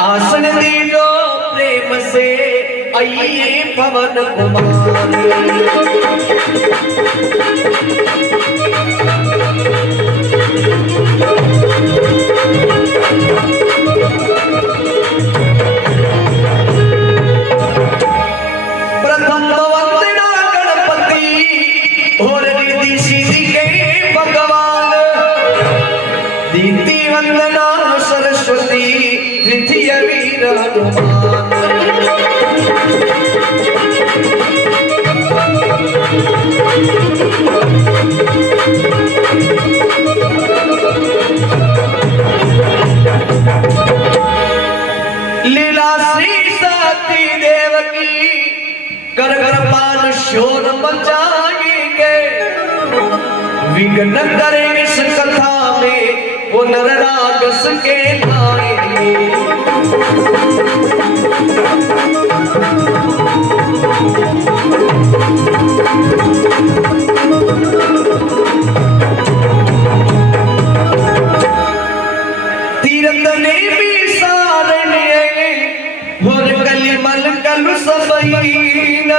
आसन दीजो प्रेम से आइए पवन कुमार। प्रथम वंदना गणपति और रिद्धि सिद्धि के भगवान, द्वितीय वंदना सरस्वती, तृतीय वीर हनुमान। लीला श्री सती देवकी कर कर पान शोर मचाएंगे, विघ्न करेंगे इस कथा में वो नर रागस के लाएंगे। तीरथ ने भी सारण्य और कलिमल कलु सबईन,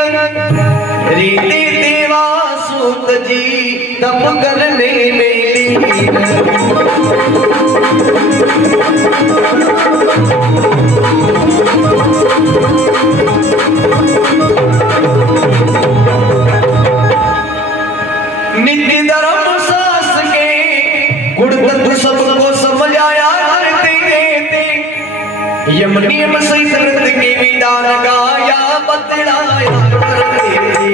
रीति देवा सूत जी तप करने में लीन। नित्य धर्म सास के गुण तत्व सबको समझ आया करते थे, यम नियम सहित नृत्य के विधान गाया बतलाया करते थे।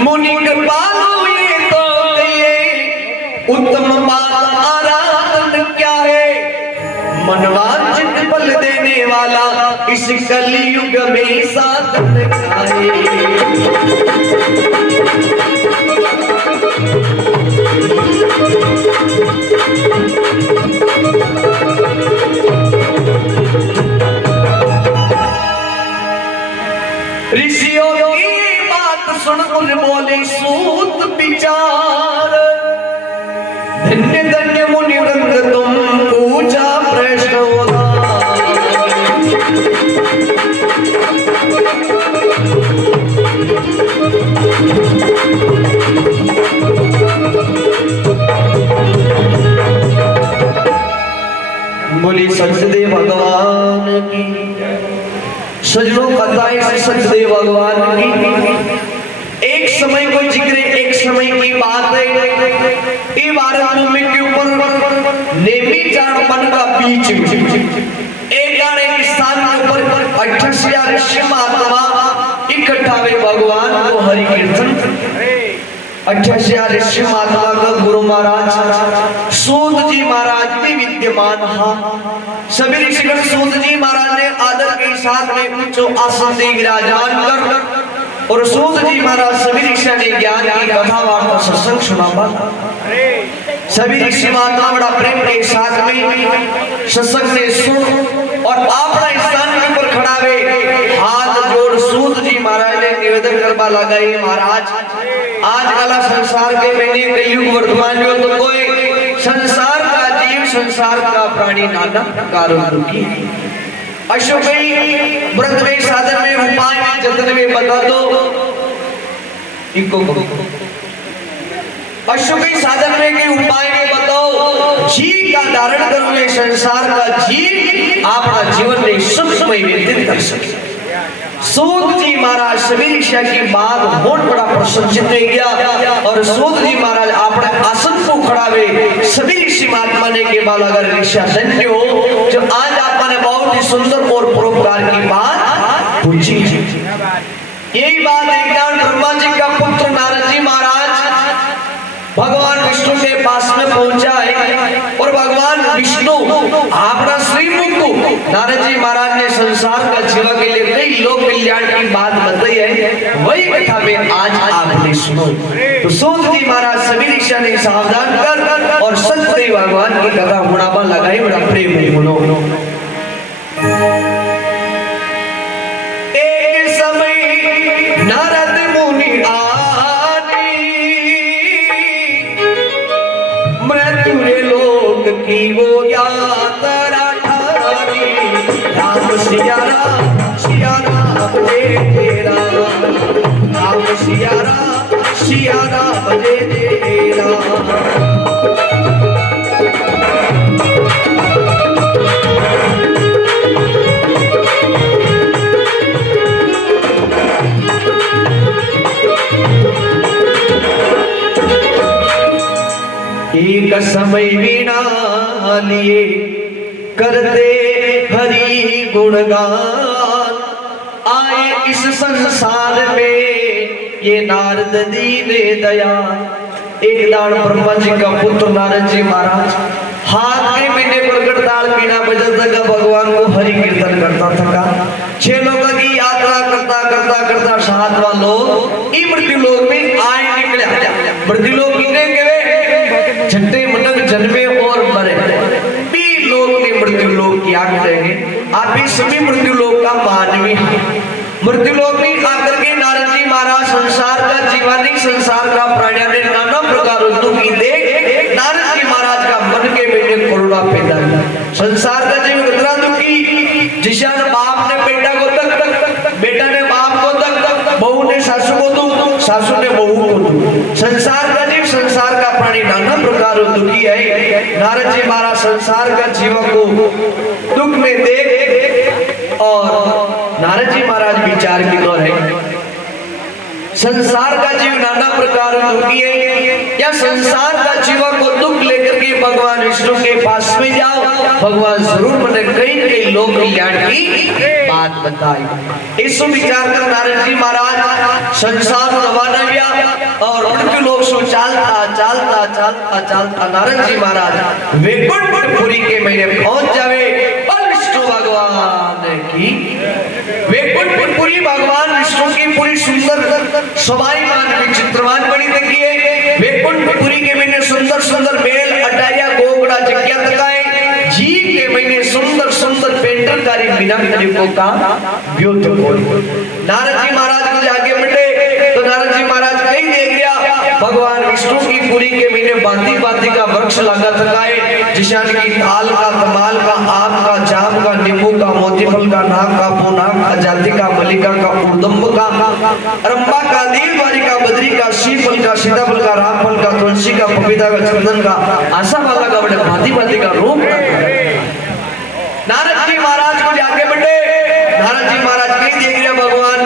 मुनि कृपालु ये तो कहिए उत्तम बात आराधन क्या है, मनवांचित फल देने वाला इस कलयुग में साधन क्या है। ऋषियों की बात सुनकर बोले सूत विचार, धन्य धन्य मुनि वृंद तुम पूजा प्रश्न होगा। बोली सचदेव भगवान की, सजनों कथाएं से सचदेव भगवान की। एक समय को जिक्र, एक समय की बात है। ये भारत भूमि के ऊपर नेमी चार मन का बीच एक गाने के स्थान के ऊपर 88 ऋषि महात्मा इकट्ठा हुए भगवान को हरि कीर्तन। 88 ऋषि महात्मा का गुरु महाराज सूत जी महाराज भी विद्यमान था। सभी ऋषिगण सूत जी महाराज ने आदर के साथ में उच्च आसन से विराजमान कर और सूत जी महाराज सभी ऋषि ने ज्ञान की कथा वार्ता सत्संग सुना। सभी ऋषि महात्मा बड़ा प्रेम के साथ में सत्संग ने सुन और अपना स्थान के ऊपर खड़ा हुए हाथ जोड़ सूत जी महाराज ने निवेदन करवा लगाई, महाराज आज कला संसार के मैंने कलयुग वर्तमान जो तो कोई संसार का जीव संसार का प्राणी नाना कारण की अशोक व्रत में साधन में उपाय में जतन में बता दो इनको अशोक साधन में के उपाय में बताओ जी का धारण करोगे संसार का जी अपना जीवन में सुखमय व्यतीत कर सके। सूत जी महाराज सभी ऋषि की बात बहुत बड़ा प्रसन्नचित हो गया और सूत जी महाराज अपने आसन को खड़ा हुए सभी ऋषि महात्मा ने के बाल अगर ऋषि धन्य हो जो आज आपने बहुत ही सुंदर और परोपकार की बात पूछी। यही बात एक बार ब्रह्मा जी का पुत्र नारद जी महाराज भगवान विष्णु के पास में पहुंचा है और भगवान विष्णु अपना श्रीमुख को नारद जी महाराज ने संसार का जीवन के लिए कई लोक कल्याण की बात बताई है, वही कथा में आज आपने सुनो। तो सूत जी महाराज सभी ऋषि ने सावधान कर और सत्यदेव भगवान की कथा मुड़ावा लगाई, बड़ा प्रेम है बोलो। वो यात्रा ठानी, राम सिया राम जय जय राम, राम सिया राम जय जय राम। एक समय वीणा लिए करते हरि गुणगान, आए इस संसार में ये नारद दीने दया। एक दान ब्रह्मा जी का पुत्र नारद जी महाराज हाथ के मीने प्रकट ताल वीणा बजाता का भगवान को हरि कीर्तन करता था। 6 लोगों की यात्रा करता करता करता 7वां लोग ई मृत्यु लोक में आए निकले। मृत्यु लोक कितने गए झट्टे मनक जन्मे और मरे, भी लोग ने मृत्यु लोक की आग देंगे। आप भी सभी मृत्यु लोक का मानवी है। मृत्यु लोक में आकर के नारद जी महाराज संसार का जीवानिक संसार का प्राणियों ने नाना प्रकार दुखी देख नारद जी महाराज का मन के बेटे करुणा पैदा हुआ। संसार का जीव कितना दुखी, जिसे बाप ने बेटा को तक, बेटा ने बाप को तक, बहू ने सासू को दुख, सासू ने बहू को दुख। संसार का जीव संसार का प्राणी नाना प्रकार दुखी है। नारद जी महाराज संसार का जीव को दुख में देख और नारद जी महाराज विचार की दौर है। संसार का जीव नाना प्रकार दुखी है, या संसार का जीव को दुख लेकर के भगवान विष्णु के पास में जाओ, भगवान जरूर मैंने कई लोक कल्याण की बात बताई। इस विचार कर नारद जी महाराज संसार रवाना गया और मृत्यु लोक से चलता चलता चलता चलता नारद जी महाराज वैकुंठपुरी के महीने पहुंच जावे। विष्णु भगवान की वैकुंठपुरी भगवान विष्णु की पूरी सुंदर शोभायमान विचित्रवान बनी तकी है। वैकुंठपुरी के महीने सुंदर सुंदर बेल अटारिया गोगड़ा जग्या तकाए, जी के महीने सुंदर सुंदर पेंटरकारी मीनाकारी को का ब्यूटीफुल। नारद जी महाराज को आगे बढ़े तो नारद जी महाराज कहीं देख गया भगवान विष्णु की पूरी के महीने बांधी बांधी का वृक्ष लगा तकाए, जिसे की ताल का, कमाल का, आम का, जाम का, नींबू का, मोतीफल का, नाग का, पूनाग का, जाति का, मलिका का, उर्दम्ब का, रंबा का, देववारी का, बद्री का, शीफल का, सीताफल का, रामफल का, तुलसी का, पपीता का, चंदन का, आशा वाला का बड़े भांति भांति का रूप। नारद जी महाराज को जाके बैठे, नारद जी महाराज कहीं देख रहे भगवान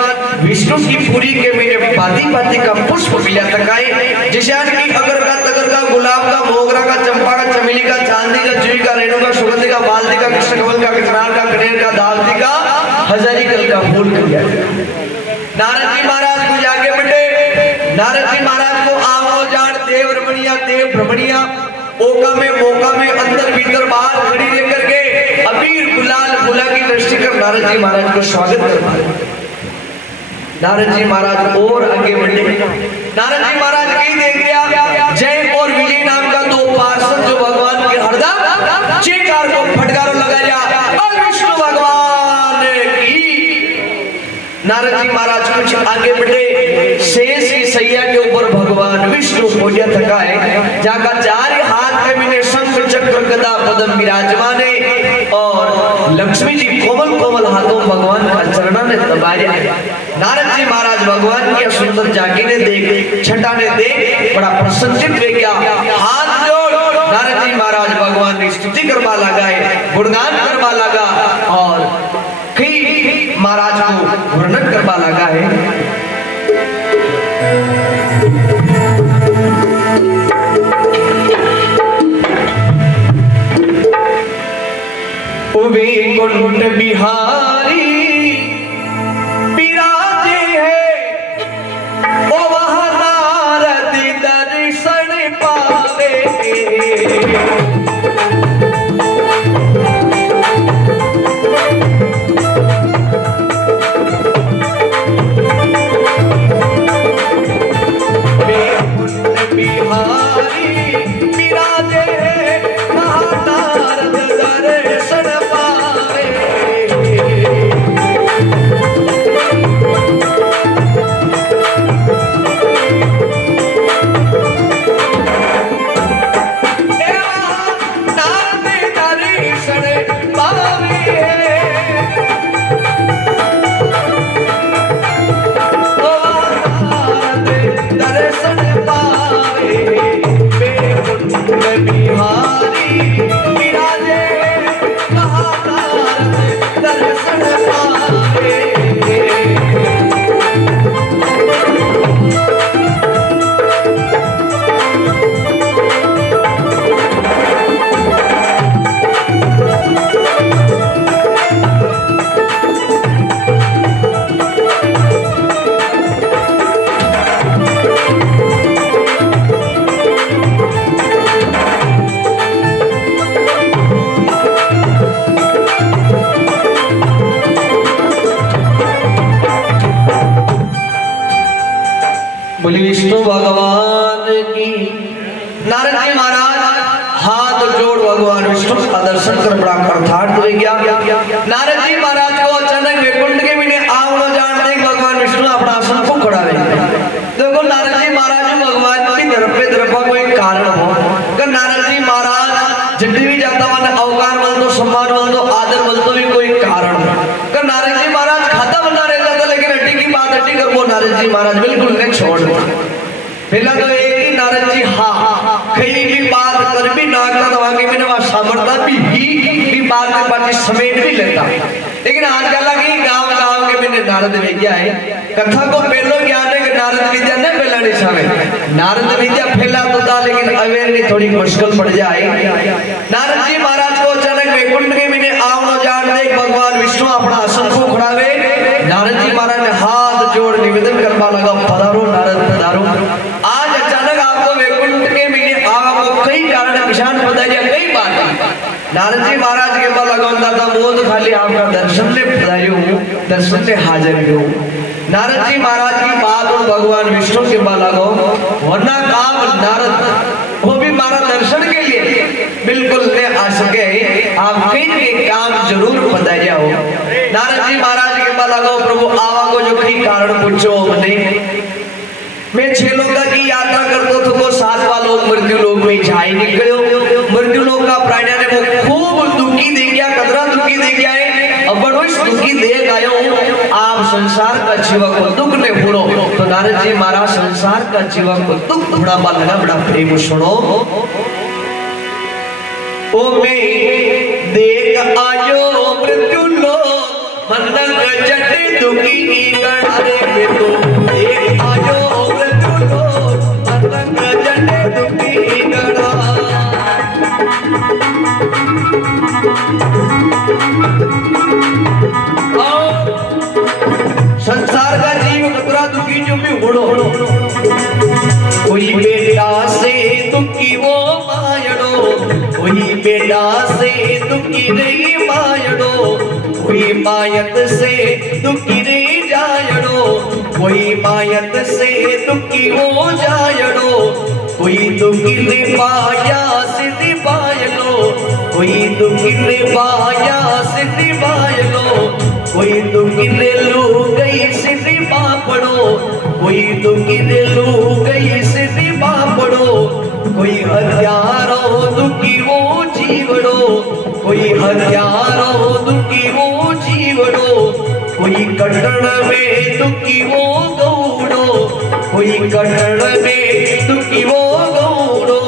विष्णु की पूरी के महीने भांति भांति का पुष्प मिला तकाए, जिसे की अगर का, तगर का, गुलाब का, मोगरा का, चंपा का, चमेली का, चांदी का, जुई का, रेणु का, सुगंधी का, मालती का, कृष्ण कमल का, कृष्णार का, कनेर का, दालती का, हजारी कल का फूल किया। नारद जी महाराज को जाके बैठे, नारद जी महाराज को आवो जान देव रमणिया, देव भ्रमणिया, ओका में मौका में अंदर भीतर बाहर खड़ी लेकर के अबीर गुलाल फूला की दृष्टि कर नारद जी महाराज को स्वागत कर। नारद जी महाराज और आगे बढ़े, नारद जी महाराज कहीं देख गया जय और विजय नाम का 2 पार्षद जो भगवान के हरदम चेकार को फटकारो लगाया और विष्णु भगवान की। नारद जी महाराज कुछ आगे बढ़े, शेष की सैया के ऊपर भगवान विष्णु पूजा थका है, जाका 4 हाथ में मैंने शंख चक्र गदा पद्म विराजमान है और लक्ष्मी जी कोमल कोमल हाथों भगवान का चरण ने दबाया। नारद जी महाराज भगवान की सुंदर जागी ने देख, छटा ने देख बड़ा प्रसन्नित हो गया, हाथ जोड़ नारद जी महाराज भगवान की स्तुति करवा लगा है, गुणगान करवा लगा और कई महाराज को वर्णन करवा लगा है। वैकुंठ बिहारी विराजे है, ओ वहाँ नारद दर्शन पावे। बोली विष्णु भगवान की। नारद जी महाराज हाथ जोड़ भगवान विष्णु का दर्शन कर बड़ा कृतार्थ हो गया। नारद जी महाराज को अचानक वैकुंठ के भी आवड़ो जान देख भगवान विष्णु अपना आसन को खड़ा है। देखो नारद जी महाराज भगवान की तरफ पे तरफ कोई कारण हो अगर नारद जी महाराज जब भी जाता मन अवकार बोल दो सम्मान बोल दो आदर बोल दो भी कोई कारण हो अगर नारद जी महाराज खाता बना रहता था लेकिन हड्डी की बात हड्डी कर वो नारद जी महाराज बिल्कुल नहीं छोड़ देता। पहला तो एक ही नारद जी हाँ कहीं भी बात कर भी ना कर आगे मैंने वहां सामर्थ्य भी बात में बात समेट भी लेता। लेकिन आजकल की गांव गांव के मैंने नारद विद्या है कथा को पहलो ज्ञान है कि नारद विद्या न फैलाने सामे नारद विद्या फैला तो था लेकिन अवेयरनेस थोड़ी मुश्किल पड़ जाए। नारद जी महाराज को अचानक वैकुंठ के मैंने आवनो जान देख भगवान विष्णु अपना आसन को खड़ावे। नारद जी महाराज ने हाथ जोड़ निवेदन करवा लगा पधारो नारद पधारो। आज अचानक आपको वैकुंठ के मैंने आवा को कई कारण निशान बताया कई बात नारद जी महाराज के पास लगा था मोद खाली आपका दर्शन ले पधारियो दर्शन ले हाजिर हो। नारद जी महाराज की बात और भगवान विष्णु के पास लगो वरना काम नारद वो भी मारा दर्शन के लिए बिल्कुल ले आ सके आप कई के काम जरूर बताया हो। नारद जी महाराज के पास लगो प्रभु आवा को जो कई कारण पूछो हमने मैं 6 लोका की यात्रा करतो तो वो 7वां लोक मृत्यु लोक में जाई निकलो मृत्यु लोक का प्राणिया ने वो खूब दुखी दे गया कदरा दुखी दे गया है अब बड़ो दुखी देख आयो आप संसार का जीवन को दुख ने भूलो। तो नारद जी महाराज संसार का जीवन को दुख थोड़ा बा लगा बड़ा प्रेम सुनो। ओ मैं देख आयो मृत्यु लोक मन जट दुखी गणारे में तो देख आयो संसार का जीव कतरा दुखी जो भी उड़ो कोई बेटा से दुखी वो मायड़ो कोई बेटा से दुखी नहीं मायड़ो कोई मायत से दुखी नहीं जायड़ो कोई मायत से दुखी हो जायड़ो कोई दुखी ने पाया सिद्धि पायलो कोई दुखी ने पाया सिद्धि पायलो कोई दुखी ने लू गई सिद्धि पापड़ो कोई दुखी ने लू गई सिद्धि पापड़ो कोई हत्यारो दुखी वो जीवड़ो कोई हत्यारो दुखी वो जीवड़ो कोई कटण में दुखी वो गौड़ो कोई कटण में दुखी वो गौड़ो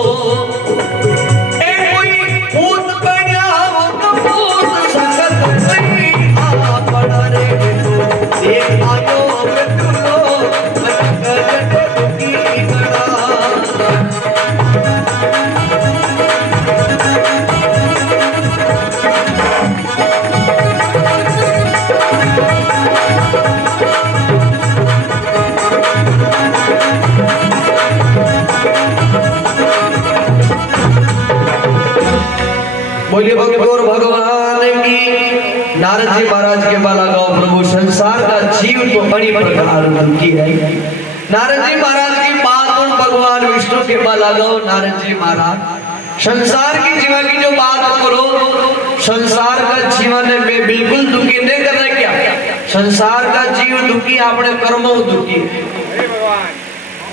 ए कोई भूत बनाओ कपूत संगत नहीं आ पड़ा रे तो देख आयो मृत्यु लोक जट दुखी गड़ा। बोलिए भगवान भगवान की। नारद जी महाराज के बाला गाओ प्रभु संसार का जीव तो बड़ी प्रकार की है। नारद जी महाराज की बात और भगवान विष्णु के बाला गाओ नारद जी महाराज संसार की जीवन की जो बात करो संसार का जीवन में बिल्कुल दुखी नहीं करना क्या संसार का जीव दुखी अपने कर्मों दुखी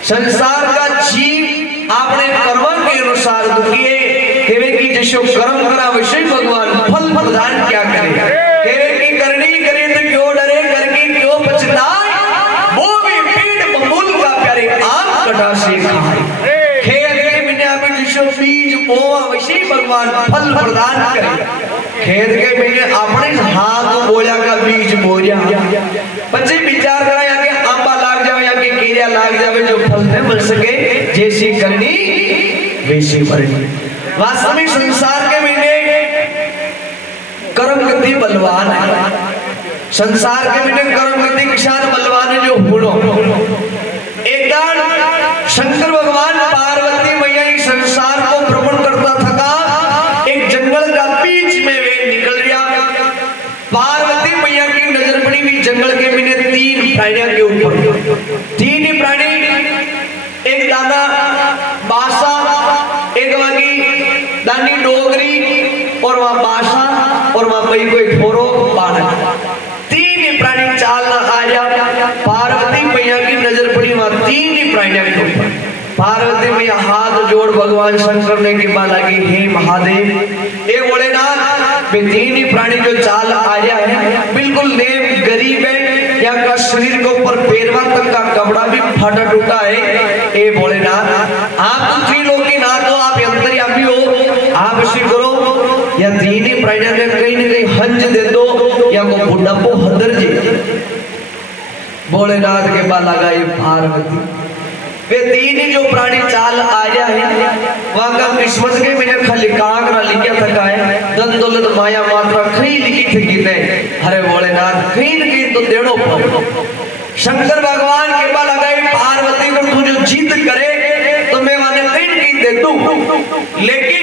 संसार का जीव अपने कर्मों के अनुसार दुखी है। केवे की जिसो कर्म करा वैसे भगवान फल प्रदान क्या करे केवे की करनी करे तो क्यों डरे करके क्यों पछताए वो भी पेट बबूल का प्यारे आम कटा से खाए खेत के बिना में जिसो बीज बोआ वैसे भगवान फल प्रदान करे खेत के बिना अपने हाथ बोया का बीज बोया बच्चे विचार करा या के आंबा लाग जावे या के केरिया लाग जावे जो फल न मिल सके जैसी करनी वैसी भरनी। वास्तविक संसार के महीने कर्म गति बलवान है संसार के महीने कर्म गति किसान बलवान है जो भूलो एक शंकर भगवान पार्वती मैया इस संसार को भ्रमण करता थका एक जंगल का बीच में वे निकल गया। पार्वती मैया की नजर पड़ी हुई जंगल के महीने 3 प्राणियों के ऊपर 3 ही प्राणी नाना बासा, एक वागी दानी डोगरी और वहां बासा और वहां भाई कोई ठोरो बालक, तीन ही प्राणी चाल ना आया। पार्वती मैया की नजर पड़ी वहां तीन ही प्राणियों के ऊपर। पार्वती मैया हाथ जोड़ भगवान शंकर ने की बात लगी, हे महादेव, ए भोलेनाथ, वे तीन ही प्राणी जो चाल आया है बिल्कुल नेम गरीब है, या का शरीर के ऊपर पैरवा तक का कपड़ा भी फटा टूटा है। ए भोलेनाथ, आप तो तीन लोग की ना तो आप अंतर्यामी हो, आप ऐसी करो या तीन ही प्राणियों ने कहीं न कहीं हंज दे दो या को बुढ़ा को हदर जी। भोलेनाथ के पास लगा ये पार्वती, वे तीन ही जो प्राणी चाल आया है वहां का किस्मत के मैंने खाली कांगरा लिखा थका है, धन दौलत माया मात्रा कहीं लिखी थी कि नहीं। अरे भोलेनाथ, कहीं न कहीं तो देड़ो पर शंकर भगवान के पास लगाई पार्वती को, तू जो जीत करे तो मैं माने कहीं न कहीं दे दूं, लेकिन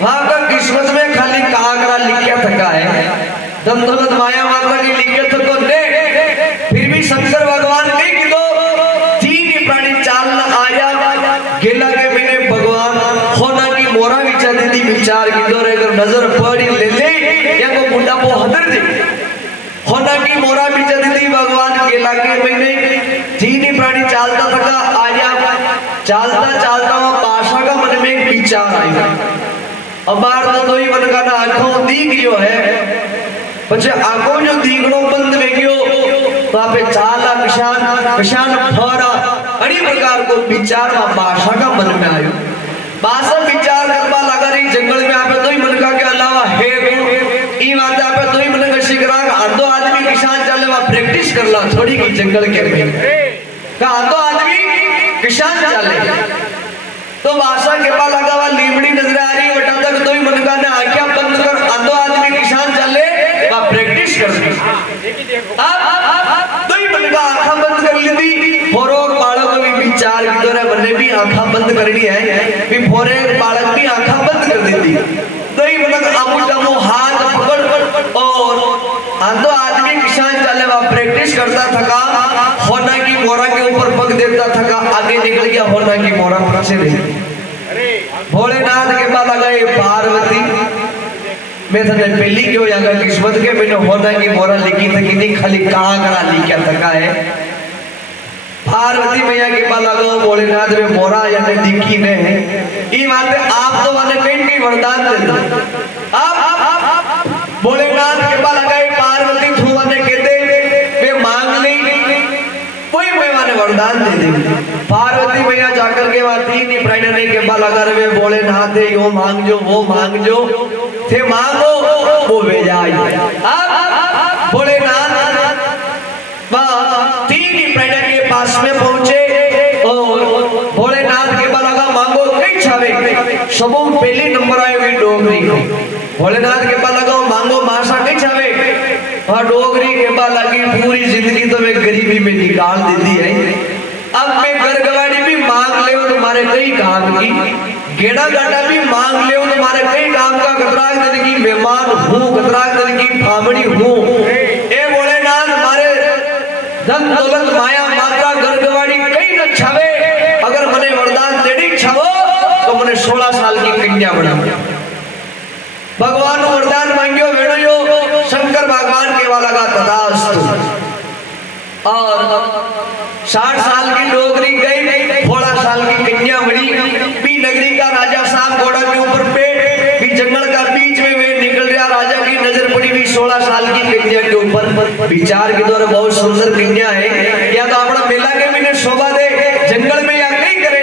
वहां का किस्मत में खाली कांगरा लिखा थका है, धन दौलत माया मात्रा की लिखे थको दे। फिर भी शंकर भगवान कहीं की दो चाल ना आया, गेला के मैंने भगवान होना की मोरा विचार दी विचार की दो, अगर नजर पड़ी ले ले या को मुंडा को हदर दे। होना की मोरा विचार दी भगवान गेला के मैंने तीन ही प्राणी चालता थका आया। चालता चालता वहां बादशाह का मन में एक विचार आया, अबार तो ही मन का ना आंखों दिख रियो है, पछे आंखों जो दिखनो बंद में गयो तो आपे चाला किसान फरा अड़ी प्रकार को विचार बादशाह का मन में आयो। बादशाह विचार करवा लगा रही जंगल में आपे तो ही मन का के अलावा है ई बात आपे तो ही मन का शिकरा आधो आदमी किसान चले वहां प्रैक्टिस करला थोड़ी की जंगल के में का आधो आदमी किसान चले तो बादशाह के पास लगा हुआ लीमड़ी नजर आ रही बटा तक तो ही मन का ने आंखें बंद कर आधो आदमी किसान चले वहां प्रैक्टिस कर अब तो ही मन का आंखें बंद कर ली थी। फोरोग बालक भी विचार की तरह बने भी आंखें बंद करनी है, भी फोरे बालक भी आंखें बंद कर दी थी। तो ही मतलब आमू जामू हाथ पकड़ और आधो आदमी किसान चले वहां प्रैक्टिस करता थका, होना की मोरा के ऊपर पग देता थका, आगे निकल गया होना की मोरा पीछे रही। भोलेनाथ के पास लगाए पार्वती, मैं थने पहली क्यों यहाँ किस्मत के मैंने होना की मोरा लिखी थी कि नहीं खाली कांगरा लिखा थका है। पार्वती मैया के पास लगाओ भोलेनाथ में मोरा यानी दिखी ने है ये बात आप तो माने कहीं वरदान दे दो। आप भोलेनाथ के पास लगाए पार्वती धुआं ने कहते वे मांग ली कोई मैं माने वरदान दे दे। पार्वती मैया जाकर के वहां तीन प्राणी के पास लगा रहे भोलेनाथ यो मांग जो वो मांग जो थे मांगो वो वे जाए। अब भोलेनाथ तीन ही प्राणी के पास में पहुंचे और भोलेनाथ के पास लगा मांगो कई छावे सबों पहले नंबर आए हुई डोगरी को। भोलेनाथ के पास लगा मांगो मासा कई छावे वहां डोगरी के पास लगी पूरी जिंदगी तो मैं गरीबी में निकाल देती है। अब मैं गरगवाड़ी भी मांग ले तुम्हारे कई काम की, गेड़ा गाटा भी मांग ले तुम्हारे कई काम का, कतराक दिन की मेहमान हूँ, कतराक दिन की फामड़ी हूँ। ए भोलेनाथ हमारे धन दौलत माया मात्रा गरगवाड़ी कई न छावे, अगर मने वरदान देनी छावो तो मने 16 साल की कन्या बना। भगवान वरदान मांगियो वेणो यो शंकर भगवान के वाला का तदास्तु। और 60 साल की डोगरी गई, 16 साल की कन्या बड़ी। भी नगरी का राजा साहब घोड़ा के ऊपर पेट, भी जंगल का बीच में वे निकल गया, राजा की नजर पड़ी भी 16 साल की कन्या के ऊपर। विचार के द्वारा बहुत सुंदर कन्या है, या तो अपना मेला के भी शोभा दे जंगल में या कहीं करे।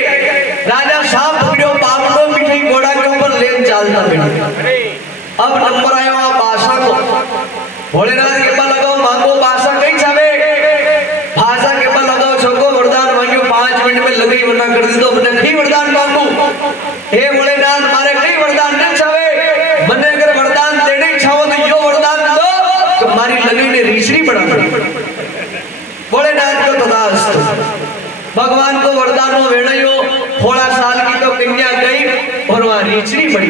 राजा साहब पकड़ो पापड़ो मिठाई घोड़ा के ऊपर लेन चालता बेटा। अब नंबर आया वहां बादशाह को। भोलेनाथ के पास लगाओ मांगो बादशाह कहीं छावे, भाषा के पास लगाओ छोको वरदान मांगो 5 मिनट में लगी वरना कर दी तो मैंने कहीं वरदान मांगू। हे भोलेनाथ मारे कहीं वरदान न छावे, मने अगर वरदान देने छाओ तो यो वरदान दो तो हमारी लगी ने रीसरी बढ़ा दी। भोलेनाथ को तदास्तु। भगवान को वरदान हो वेणयो 16 साल की तो कन्या गई और वहां रीचड़ी बड़ी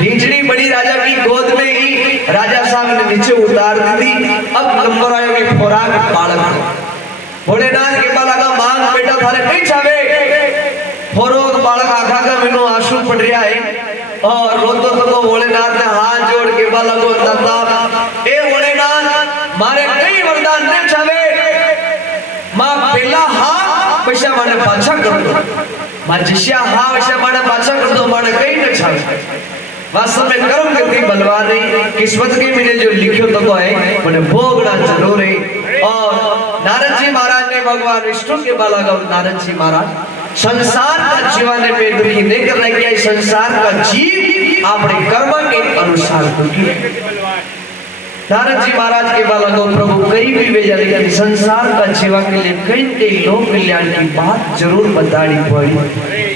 रीचड़ी बड़ी राजा की गोद में ही राजा साहब ने नीचे उतार दी थी। अब नंबर आया कि खोराक बालक। भोलेनाथ के पास लगा मांग बेटा थारे कहीं छावे। फोरो बालक आखा का बिनु आंसू पड़ रहा है और रोतो तो भोलेनाथ ने हाथ जोड़ के बालक को दाता ए भोलेनाथ मारे कई वरदान दे छावे मां पहला हाथ पैसा माने पाछा कर दो मां जिसिया हाथ पैसा माने पाछा कर दो माने कई न छावे वास्तव में कर्म करती बलवान है किस्मत के मैंने जो लिखियो तो है मैंने भोगना जरूर है। और नारद जी महाराज ने भगवान विष्णु के बाला गौ नारद जी महाराज संसार का जीवन में दुखी नहीं कर रहे क्या संसार का जीव अपने कर्म के अनुसार दुखी है। नारद जी महाराज के बाला गौ प्रभु कई भी भेजा लेकिन संसार का जीवन के लिए कई कई लोक कल्याण की बात जरूर बतानी पड़ी।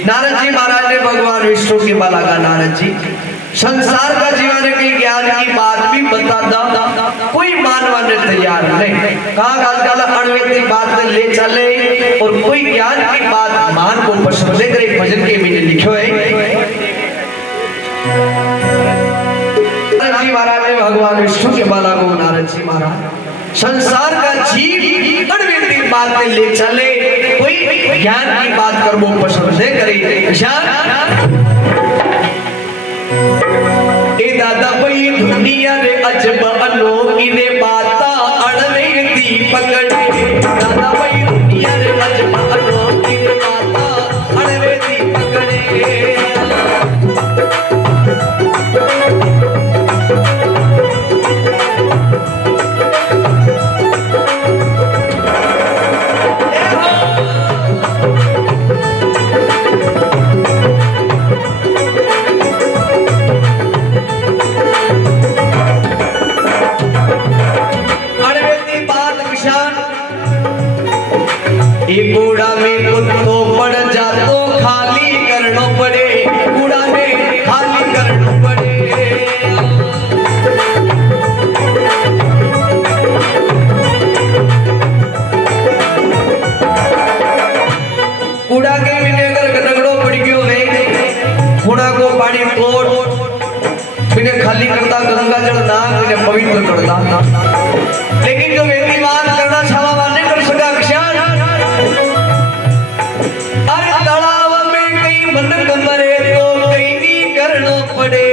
नारद जी महाराज ने भगवान विष्णु के बाला का नारद जी संसार का जीवन के ज्ञान की बात भी बताता कोई मानवाने तैयार नहीं कहा आजकल अणव्यक्ति बात ले चले और कोई ज्ञान की बात मान को पसंद नहीं करे। भजन के मैंने लिखो है नारद जी महाराज ने भगवान विष्णु के बाला को नारद जी महाराज संसार का जीव अणव्यक्ति बात ले चले कोई ज्ञान की बात कर वो पसंद नहीं करे। ए दादा भाई दुनिया रे अजब अनोखी रे बाता अड़वे दी पकड़े दादा भाई दुनिया रे अजब अनोखी रे बाता अड़वे दी पकड़े। कूड़ा में कुत्तो पड़ जा तो खाली करनो पड़े कूड़ा में खाली करनो पड़े। कूड़ा के बिना अगर रगड़ो पड़ गयो वे कूड़ा को पानी तोड़ बिना खाली करता गंगा जल ना बिना पवित्र करता लेकिन जो व्यक्ति बात करना छावा माने कर सका तालाब में कई मनक मरे तो कई भी करना पड़े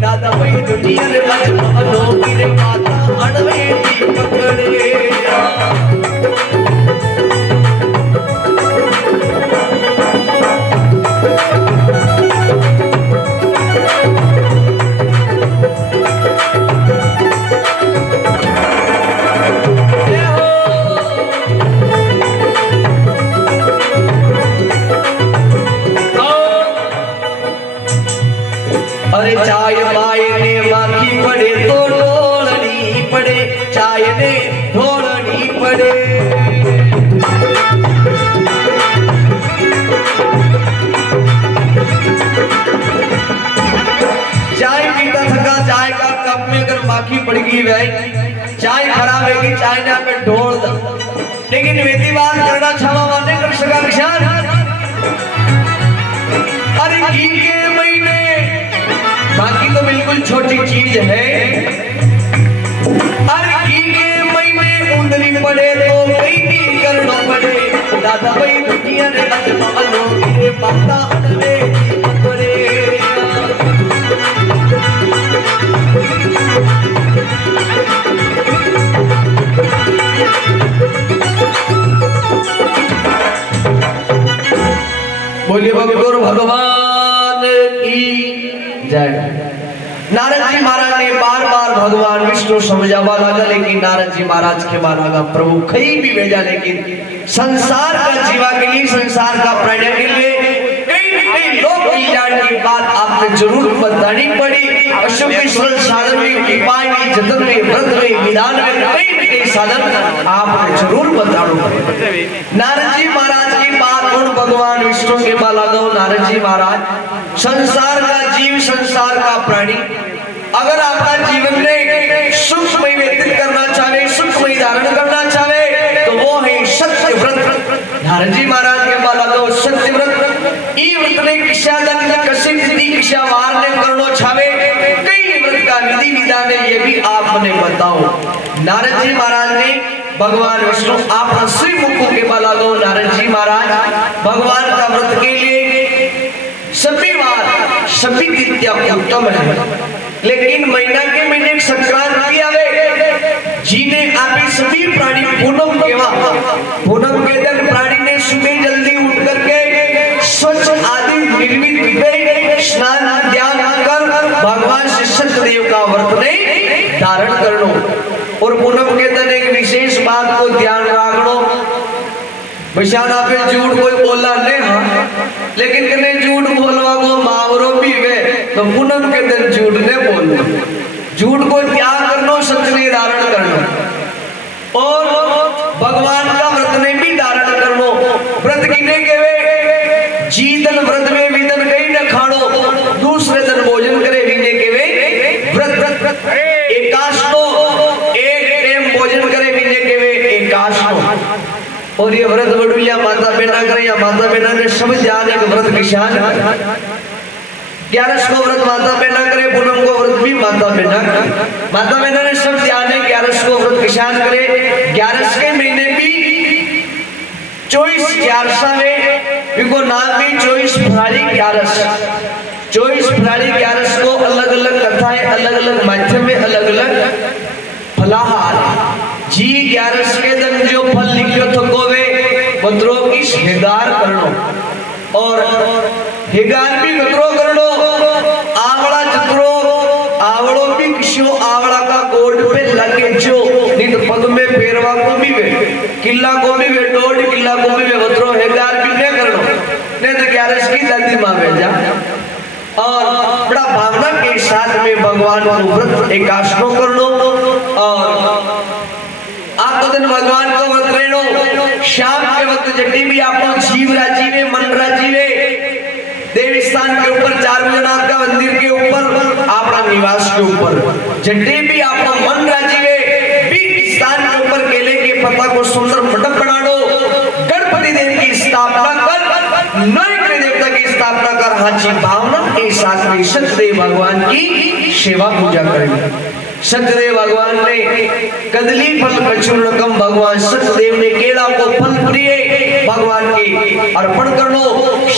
दादा भाई दुनिया रे अजब अनोखी रे बाता अड़वे दी पकड़े। अरे चाय पाए ने माखी पड़े तो ढोलनी पड़े चाय ने ढोलनी पड़े। चाय पीता थका चाय का कप में अगर माखी पड़ गई भाई चाय खराब होगी चाय ने हमें ढोल दो लेकिन वेदी बात करना क्षमा माने कर सका किसान। अरे घी के महीने बाकी तो बिल्कुल छोटी चीज है हर घी के महीने उंदरी पड़े तो कई भी करना पड़े दादा भाई दुनिया रे अजब अनोखी रे बाता अड़वे दी पकड़े। बोलिए भगवान की जय। नारद जी महाराज ने बार बार भगवान विष्णु समझावा लगा लेकिन नारद जी महाराज के बारा का प्रभु कहीं भी भेजा लेकिन संसार का जीवा के लिए संसार का प्राणी के लिए कई लोक कल्याण की बात आपने जरूर बतानी पड़ी। अशुभ साधन में उपाय में जतन में व्रत में विधान में कई साधन आपने जरूर बताना पड़े। नारद जी महाराज की बात उन भगवान विष्णु के बाला गौ नारद जी महाराज संसार का जीव संसार का प्राणी अगर आपका जीवन में सुखमय व्यतीत करना चाहे सुखमय धारण करना चाहे तो वो है सत्य व्रत। नारद जी महाराज के बाला गौ सत्य व्रत ई व्रत ने किसा दंड कसी विधि किसा वार ने करनो छावे कई व्रत का विधि विधान है ये भी आपने बताओ। नारद जी महाराज ने भगवान विष्णु आप श्री मुख के बलागो नारद जी महाराज भगवान का व्रत के लिए सभी बार सभी तिथियां उत्तम है, लेकिन महीना के महीने संक्रांति आवे जिन्हें आपे सभी प्राणी पूनम केवा पूनम के दिन प्राणी ने सुबह जल्दी उठ करके स्वच्छ आदि निर्मित पे स्नान ध्यान कर भगवान श्री सत्यदेव का व्रत ने धारण करनो। और पूनम के दिन एक विशेष बात को ध्यान रखनो, बिशाना पे झूठ कोई बोला नहीं, हाँ लेकिन कने झूठ बोलवा को मावरो भी वे तो पूनम के दिन झूठ नहीं बोलना, झूठ को त्याग करनो, सत्य ने धारण करनो और भगवान का व्रत ने भी धारण करनो। व्रत किने केवे जीतन व्रत में विदन कहीं न खाणो, दूसरे दिन भोजन करे विने केवे व्रत एकाशनो एक टाइम भोजन करे विने केवे एकाशनो। और ये व्रत बड़ुया माता बहना करे या माता बहना ने सब जाने के व्रत किसान 11 को व्रत माता बहना करे, पूनम को व्रत भी माता बहना ने सब जाने 11 को व्रत किसान करे। 11 के महीने भी 24 11 इनको नाम भी 24 फरारी 11 24 फरारी 11 को अलग अलग कथाएं अलग अलग माध्यम में अलग अलग फलाहार जी 11 के दिन जो फल लिखो थको वे बद्रो की हेगार करनो और हेगार भी बद्रो करनो। आवड़ा जत्रो आवड़ो भी किसो आवड़ा का गोड पे लगे जो नहीं तो पग में पेरवा को भी वे किला को भी वे 1.5 किला को भी वे बद्रो हेगार भी नहीं करनो, नहीं तो 11 की दादी माँ भेजा। और बड़ा भावना के साथ में भगवान को व्रत एकाशनो करनो और आपको दिन भगवान को व्रत लेनो। शाम के वक्त जटी भी आपको जीव राजीवे मन राजीवे देवी स्थान के ऊपर 4 भुजनाथ का मंदिर के ऊपर आपका निवास के ऊपर जटी भी आपको मन राजीवे भी स्थान के ऊपर केले के पत्ता को सुंदर मंडप बना दो, गणपति देव की स्थापना कर, नए देवता की स्थापना कर, हाची भावना के साथ में सत्यदेव भगवान की सेवा पूजा करें। सत्यदेव भगवान ने कदली फल कचूर रकम भगवान सत्यदेव ने केला को फल प्रिय भगवान के अर्पण करनो।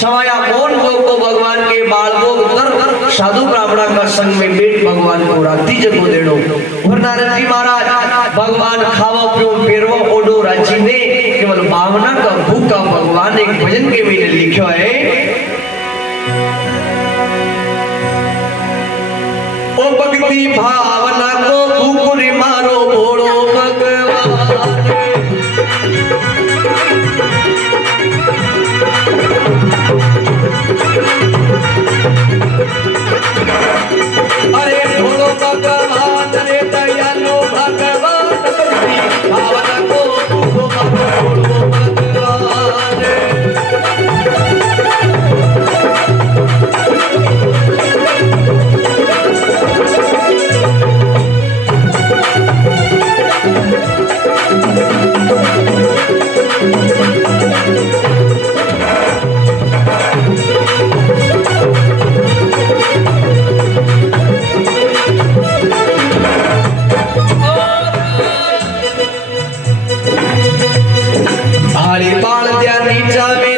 समाया मोन को भगवान के बाल को कर साधु ब्राह्मणा का संग में बैठ भगवान को रात्रि जगो देनो। और नारद जी महाराज भगवान खावा पियो पेरवा ओडो राजी ने केवल भावना का भूखा भगवान एक भजन के में लिखा है, ओ भक्ति भावना को भूखुरी मारो भोड़ो भगवान। अरे भोड़ो भगवान रे दयालु भगवान, भक्ति भावना को भूखो मारो भोड़ो भगवान।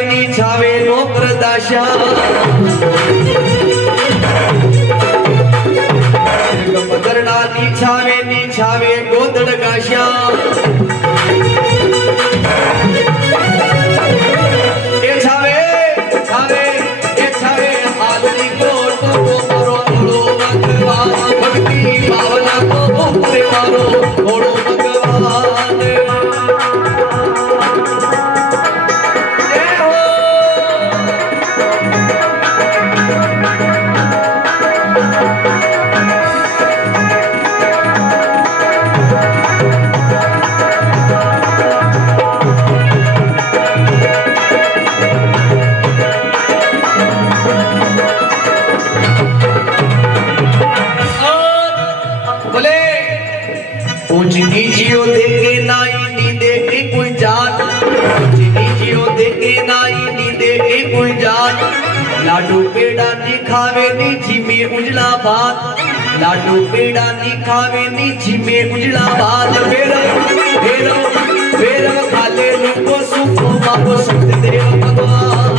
नीचावे नौकर दाशा बदरना नीचावे गोदड़ गाशा। ए छावे छावे ए छावे आदरी को मारो थोड़ो भगवान, भक्ति भावना को ऊपर मारो थोड़ो भगवान। नीचियो देखे नाई नी देखे कोई जात, नीचियो देखे नाई नी देखे कोई जात। लाडू पेड़ा नी खावे नी झिमे उजला भात, लाडू पेड़ा नी खावे नी झिमे उजला भात। भेरो भेरो वेद खाले रूप सुख बाबो सत्यदेव भगवान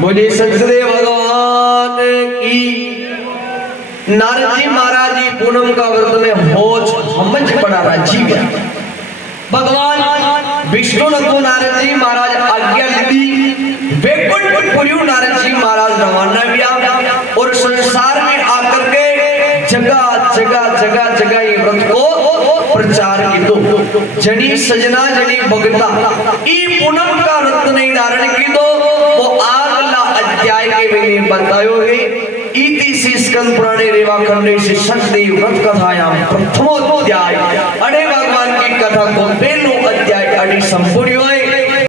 बोले सत्यदेव भगवान की। नारद जी महाराज जी पूनम का व्रत में होच हमज पड़ा राजी गया। भगवान विष्णु ने तो नारद जी महाराज आज्ञा दी, वैकुंठपुरी नारद जी महाराज रवाना किया और संसार में आकर के जगह जगह जगह जगह ये व्रत को प्रचार की। तो जनी सजना जनी भगता ई पूनम का व्रत नहीं धारण की तो वो आगला अध्याय के वेले बतायो है। इति स्कंद पुराणे रेवा खंडे से सत्यदेव व्रत कथायाम प्रथमोध्याय अड़े भगवान की कथा को पहलो अध्याय अड़ी संपूर्ण